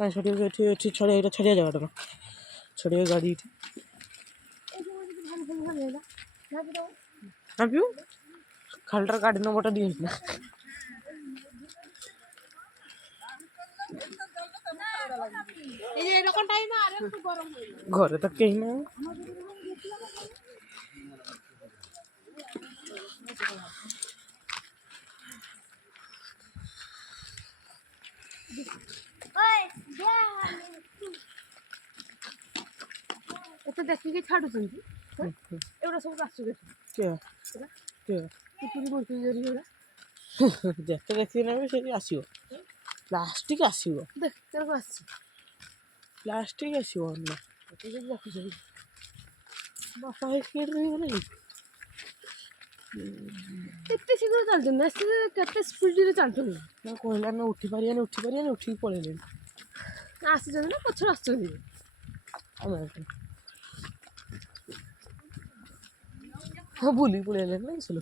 କାଇଁ ଛଡ଼ିବାକୁ ଏଠି ଛଡ଼ିଆ ଏଇଟା ଛଡ଼ିଆ ଜାଗାଟା ନା ଛଡ଼ିଆ ଗାଡ଼ି ଏଠି ଭାବିବୁ ଖାଲିଟାରେ ଗାଡ଼ି ନମ୍ବରଟା ଦିଆହେଇଥିଲା ଘରେ ତ କେହି ନାହିଁ ଏତେ ଦେଖିକି ଛାଡୁଛନ୍ତି ଏଗୁଡ଼ା ସବୁ ଆସୁଛି ଯେତେ ଦେଖିକି ନେବେ ସେଠି ଆସିବ ପ୍ଲାଷ୍ଟିକ ଆସିବ ଦେଖିବାକୁ ଆସିଛି ପ୍ଲାଷ୍ଟିକ ଆସିବ ଦେଖୁଛନ୍ତି ବାପା ଭାଇ ସ୍ପିଡ୍ ରହିଗଲେ କେତେ ଶୀଘ୍ର ଚାଲୁଛନ୍ତି ନା ସେ କେତେ ସ୍ପିଡରେ ଚାଲୁଛନ୍ତି ନା କହିଲେ ଆମେ ଉଠିପାରିବାନି ଉଠିକି ପଳେଇଲେଣି ଆସିଛନ୍ତି ନା ପଛରେ ଆସୁଛନ୍ତି ହଁ ବୁଲି ପଳେଇଲେଣି ନା ଆସିଲ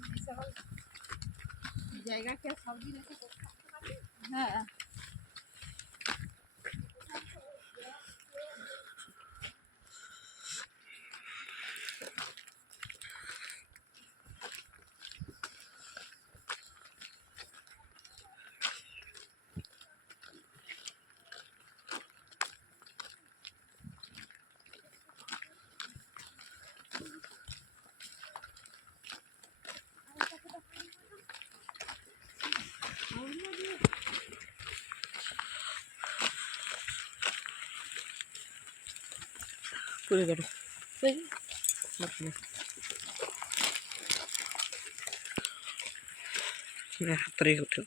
জায়গা কে সবজি রেখে হ্যাঁ পুরে যাবে হাতরে উঠে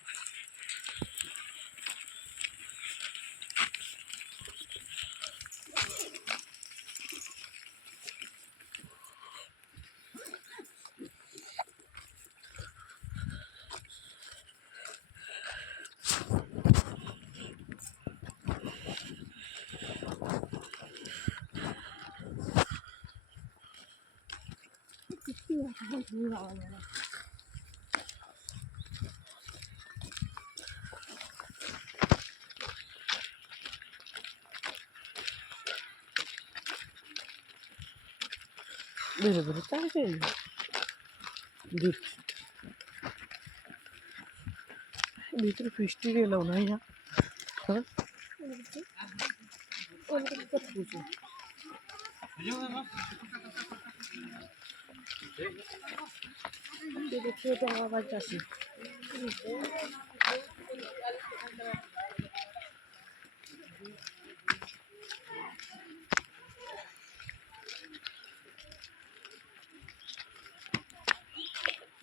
ধীরে ধীরে তাড়াতাড়ি ভিতরে ফিস্টি গেলাম না হ্যাঁ দেখিয়ে তো আবার চাষি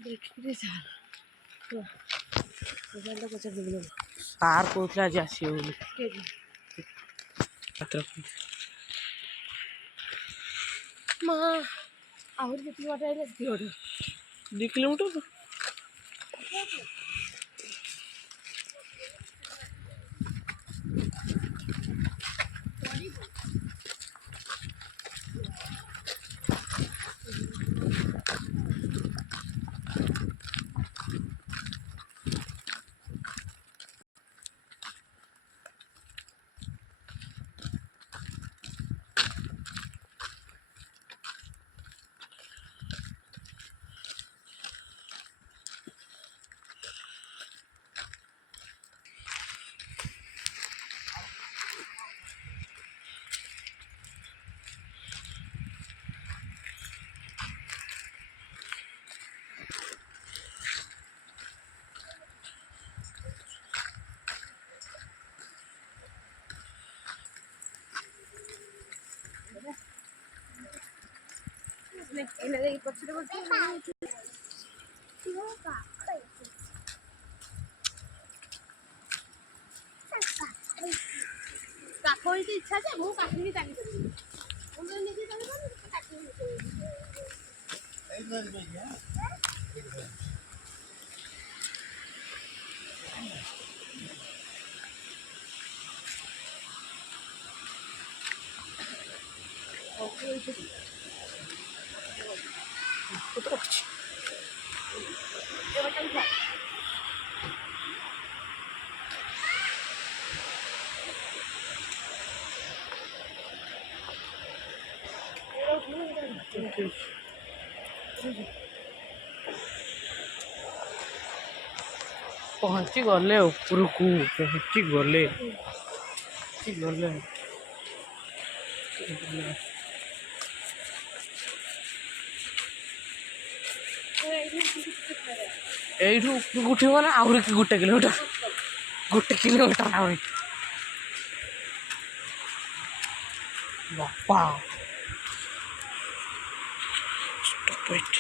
দেখি ସାର୍ କହୁଥିଲେ ଆଜି ଆସିବ ବୋଲି ମା ଆହୁରି ଯେତିକି ବାଟ ଆଇଲେ ସେତିକି ବାଟ 2 କିଲୋମିଟର ଏଇ ପଛରେ ବସି କାଠ ହେଇଛି ଇଚ୍ଛା ଯେ ମୁଁ କାଟିକି ଚାଲିପାରିବି ମୁଁ ନିଜେ ଚାଲିପାରିବି ପହଞ୍ଚି ଗଲେ ଉପରକୁ ପହଞ୍ଚି ଗଲେ এইଠୁ ଉପରକୁ ଉଠିବ ନା ଆହୁରି 1 କିଲୋମିଟର ଆହୁରି ବାପା Stop it.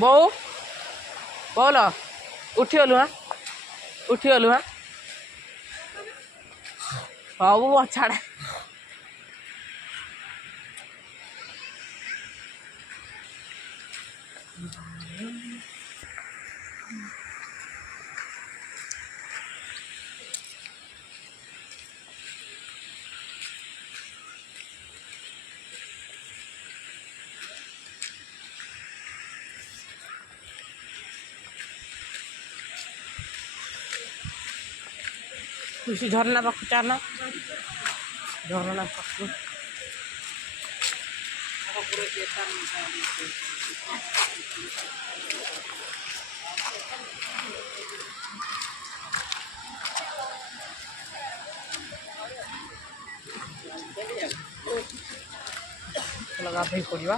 ବୋଉ ବୋଉଲ ଉଠିଗଲୁ ହାଁ ହଉ ଛାଡ଼ खुशी झरना पाखु चाल झरना पाखु गाधई पड़ा